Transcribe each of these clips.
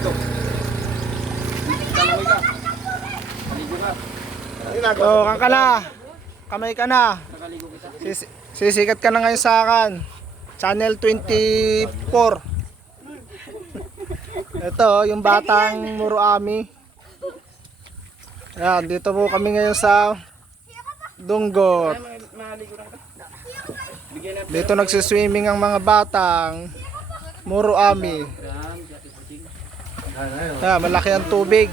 Ito. Kalaway ka. Maligo ka. Oh, kang ka na. Kamay ka na. Nakaligo kita. Sisikat ka na ngayon sa akin. Channel 24. Ito, yung batang Muruami. Ayan, dito po kami ngayon sa Dunggot. Dito nagsiswimming ang mga batang Muruami. Ayan, malaki ang tubig.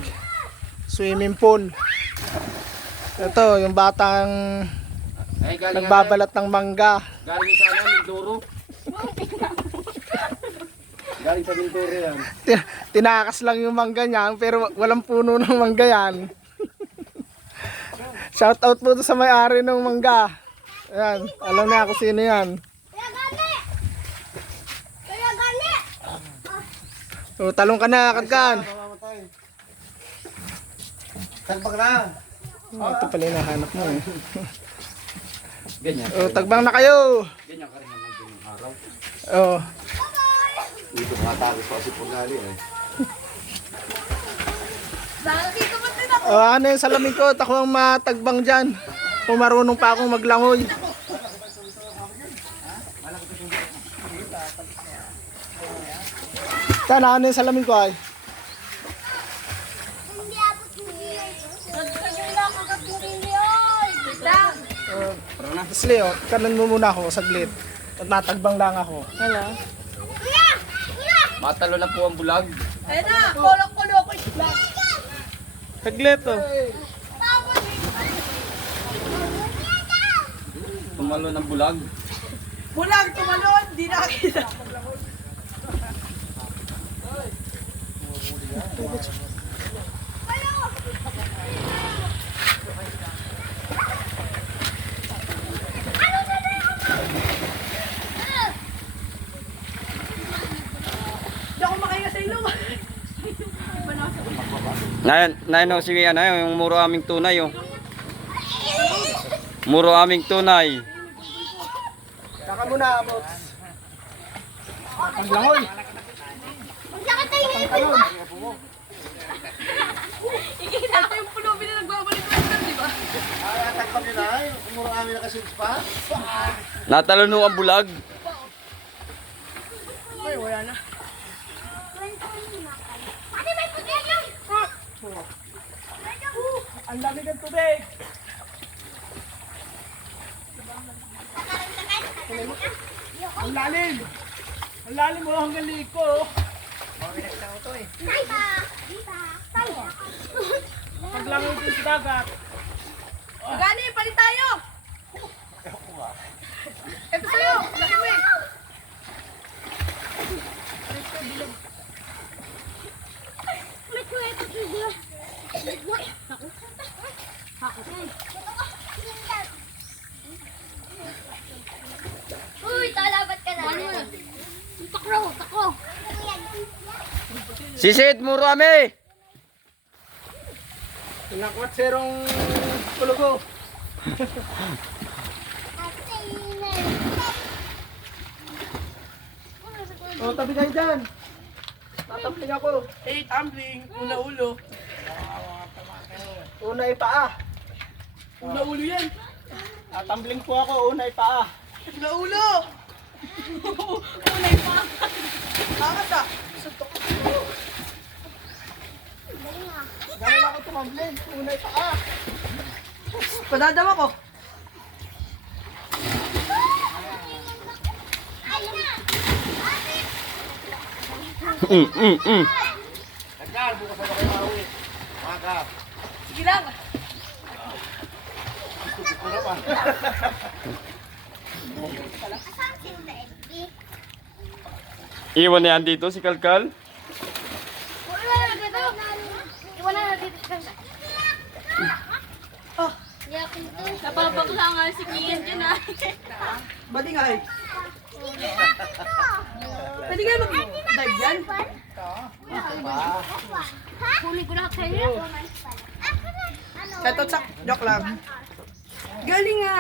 Swimming pool. Ito, yung batang nagbabalat ng mangga. Galing sa ano, Mindoro. Galing sa Mindoro yan. Tinakas lang yung mangga niya, pero walang puno ng mangga yan. Shout out po sa may-ari ng mangga. Ayan, alam na ako sino yan. O, talong ka na, Kadkan. Tagbang na. Ito pala yung nahanap mo eh. Ganyan. O, tagbang na kayo. Ganyan ka rin naman din yung araw. O, Dito makatagos pa si Pungali eh. ano yung salamin ko? Ako ang matagbang dyan. Kung marunong pa akong maglangoy. Sana ano yung salamin ko ay? Leo, kanan mo muna ako saglit. At natagbang lang ako. Hello. Matalo na po ang bulag. Ayun na, kolok-kolok. Saglit oh. Tumalo ng bulag. Bulag, tumalon, di nakita. Di ako makahinga sa ilong. Naino, sige yan, yung muro aming tunay. Oh. Muro aming tunay. Saka muna, boss. Ang langoy. Ito yung pulubi na nagbabalik-balik, di ba? Ay, tagbang nila ay. Umuro kami nakasins pa. Natalano ang bulag. Ay, wala na. Ang dami ng tubig. Ang lalim. Ang lalim mo hanggang liig ko. Paglangoy din sa dagat. Gani, palit tayo! Ito sa'yo, laki mo eh. Uy, talabat ka na. Takro, takro. Sisid, muro ami. Pinakwat serong pulugo. O, tabi kayo dyan. Tatapling ako. Tumbling, una ulo. Unay paa. Una ulo yan. Tatambling po ako, unay paa. Una ulo! Unay pa. Angat ah. Ganun ako tumambling, unay paa. Padadama ko. Nagkal, bukas na kayo mauwi. Maka. Sige lang. Ito naman. Iwan na yan dito si Kalkal. Iwan na dito. Iwan na dito. Oh, Napapakla nga si Kian dyan ah. badi nga eh. Pwede nga mag-dive dyan? Huli ko na kayo. Shoutout sa... Joke lang. Galing nga.